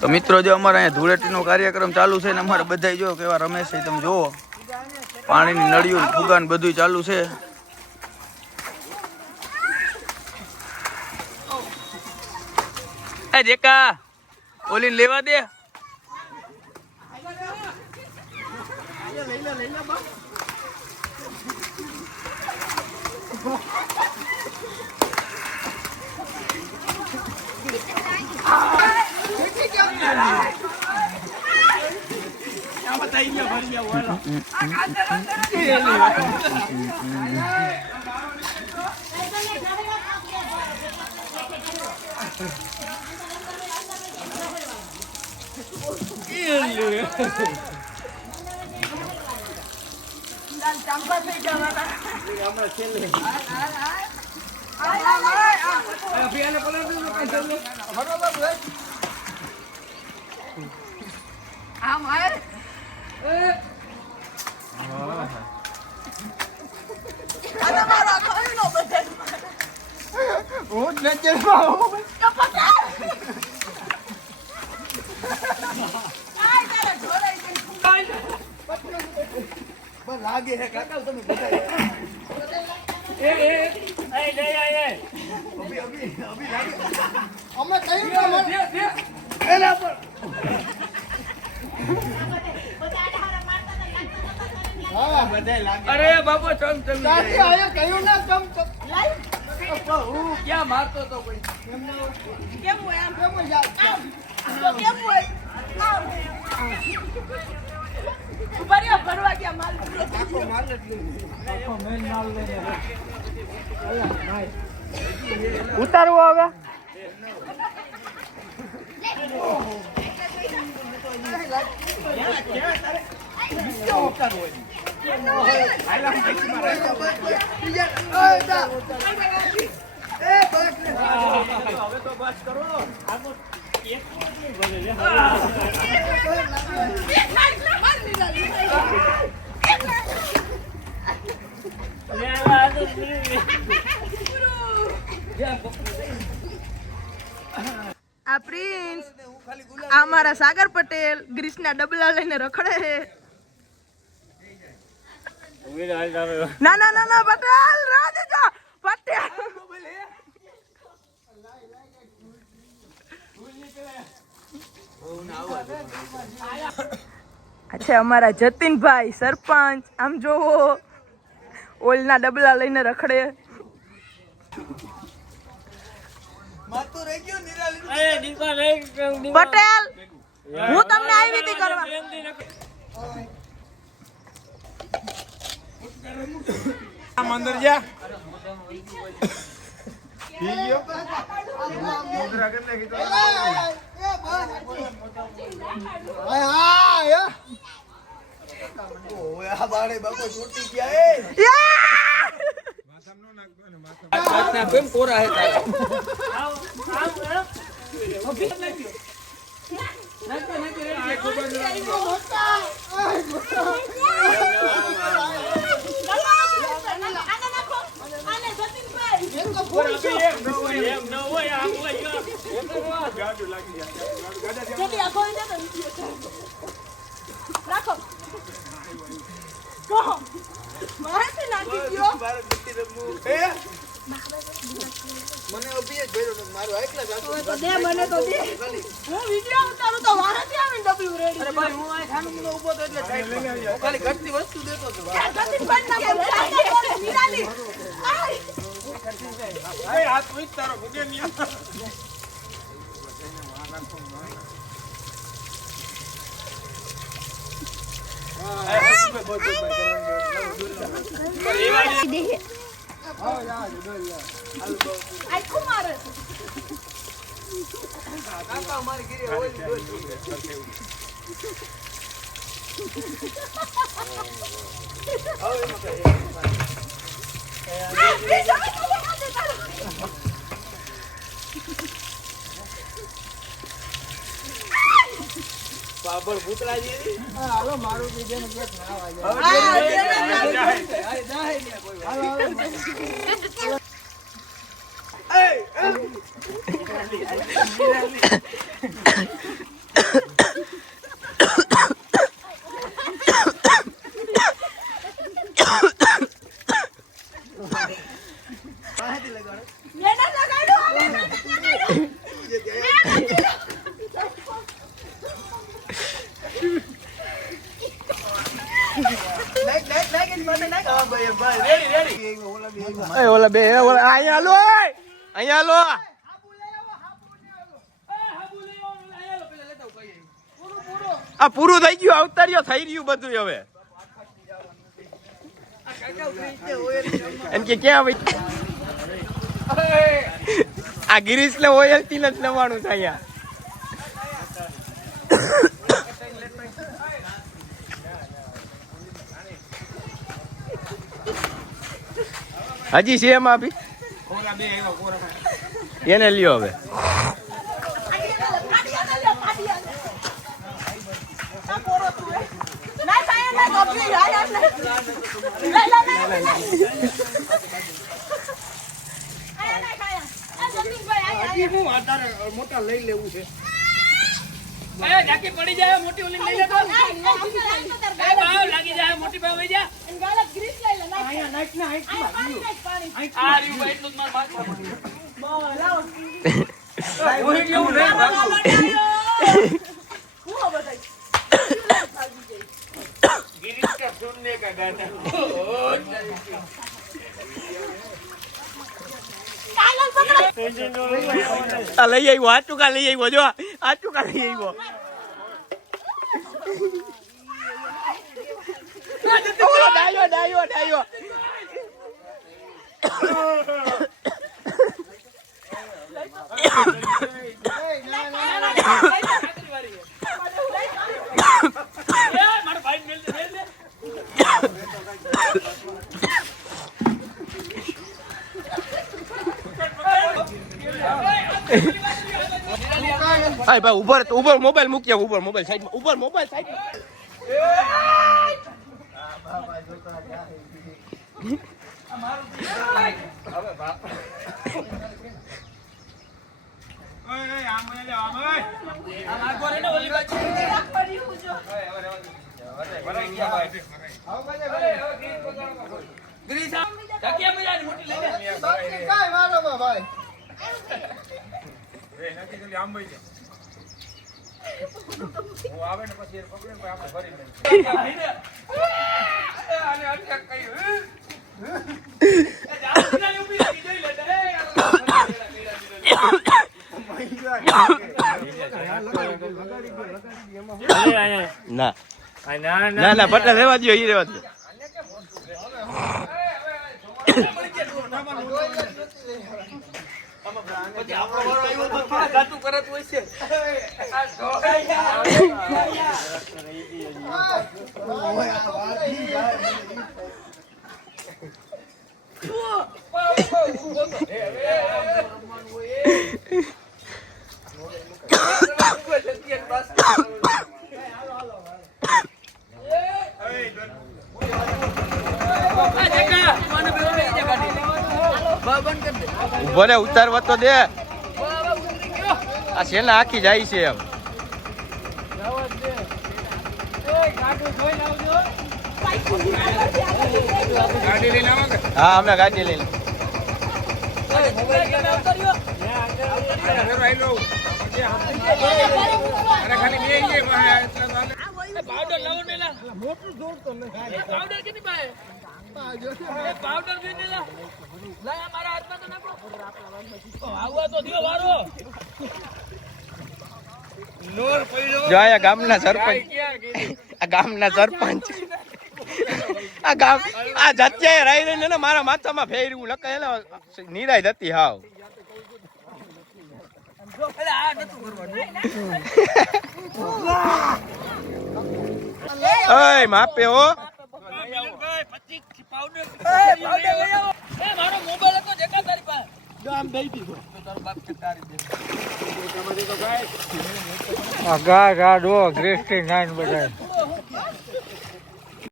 તો મિત્રો જો અમારે અહીંયા ધૂળેટીનો કાર્યક્રમ ચાલુ છે ને અમારે બધા જો કેવા રમે છે તમે જુઓ પાણીની નળીઓ ફુગાન બધું ચાલુ છે એ જેકા ઓલીને લેવા દે लागे है काका तुम्हें पता है अभी लागे हमें कहीं दे एला पर हां बधाई लागे अरे बाबा चम साथी आया कहीं ना चम लाइव क्या मारतो तो कोई केम होया केम यार केम होय बढ़िया भरवा क्या माल आखो माल आखो मेन माल लेने भाई उतारो હવે હવે તો બસ કરો એક નહીં ભલે આ પ્રિન્સ અમારા સાગર પટેલ ગ્રીસના ડબલા લઈને રખડે છે ના ના ના ના પટેલ રાજા પટેલ અચ્છા અમારા જતીનભાઈ સરપંચ આમ જોવો ઓલના ડબલા લઈને રખડે પટેલ હું તમને આવી હતી કરવા અંદર જા મને અભી જ ભર્યો તો મારો એકલા જ હતો તો દે મને તો દે હું વિડિયો ઉતારું તો વારાથી આવીને ડબલું રેડી અરે ભાઈ હું આ ખાનું નો ઉભો તો એટલે સાઈડ લઈ આવ્યો હું ખાલી ઘટતી વસ્તુ દેતો હતો ઘટતી પણ ના બોલ નિરાલી આય આ તું તારો ભૂગે ની આઈ કુમાર કાકા અમારી ગીરે હોય બાબર ભૂતરા જી હાલો મારું બીજે ને કેસ ના વાગે ઓલા બે અહીંયા હાલો અહીંયા હાલો આ પૂરું થઈ ગયું અવતાર્યો થઈ રહ્યું બધું હવે એમ કે ક્યાં ભાઈ આ ગિરીશ ને ઓયલ થી જ લેવાનું છે અહીંયા હજી છે એમાં બી એને લ્યો હવે મોટા લઈ લેવું છે પડી જાય મોટી ઓલી લઈ લે તો લાગી જાય મોટી ભાઈ વઈ જા અહીંયા નાઈટ ના હાઈટ આ રીવ એટલું જ માર માથા ઓહી કેવું નહીં गिरीश का सुनने का गाना આ લઈ આવ્યો આ ટુકા લઈ આવ્યો જો આ ટુકા લઈ આવ્યો ડાયો ડાયો ડાયો ભાઈ ભાઈ ઉપર મોબાઈલ મૂક્યા ઉપર મોબાઈલ સાઈડમાં ઉપર મોબાઈલ સાઈડમાં ના ના ના પટેલ રહેવા દો એ રહેવા દો ઉભો રે ઉતારવા તો દે આ શેના આખી જાય છે એમ હા અમે ગાડી લઈને મોટું જોર તો નહીં પાવડર કેટલી પાસે પાવડર બી ને લા મારા હાથમાં તો નાખો આવવા તો દિયો વારો નોર પડ્યો જો આ ગામના સરપંચ આ ગામના સરપંચ આ ગામ આ જત્યાએ રહી રહીને ને મારા માથામાં ફેરવું લખાય નિરાય જતી હાવ ઓય માપે હો મારો મોબાઈલ હતો દેખા તારી પાસે ગામ દઈ દીધો ગા ગા ડો ગ્રેસ્ટી નાઈન બજાય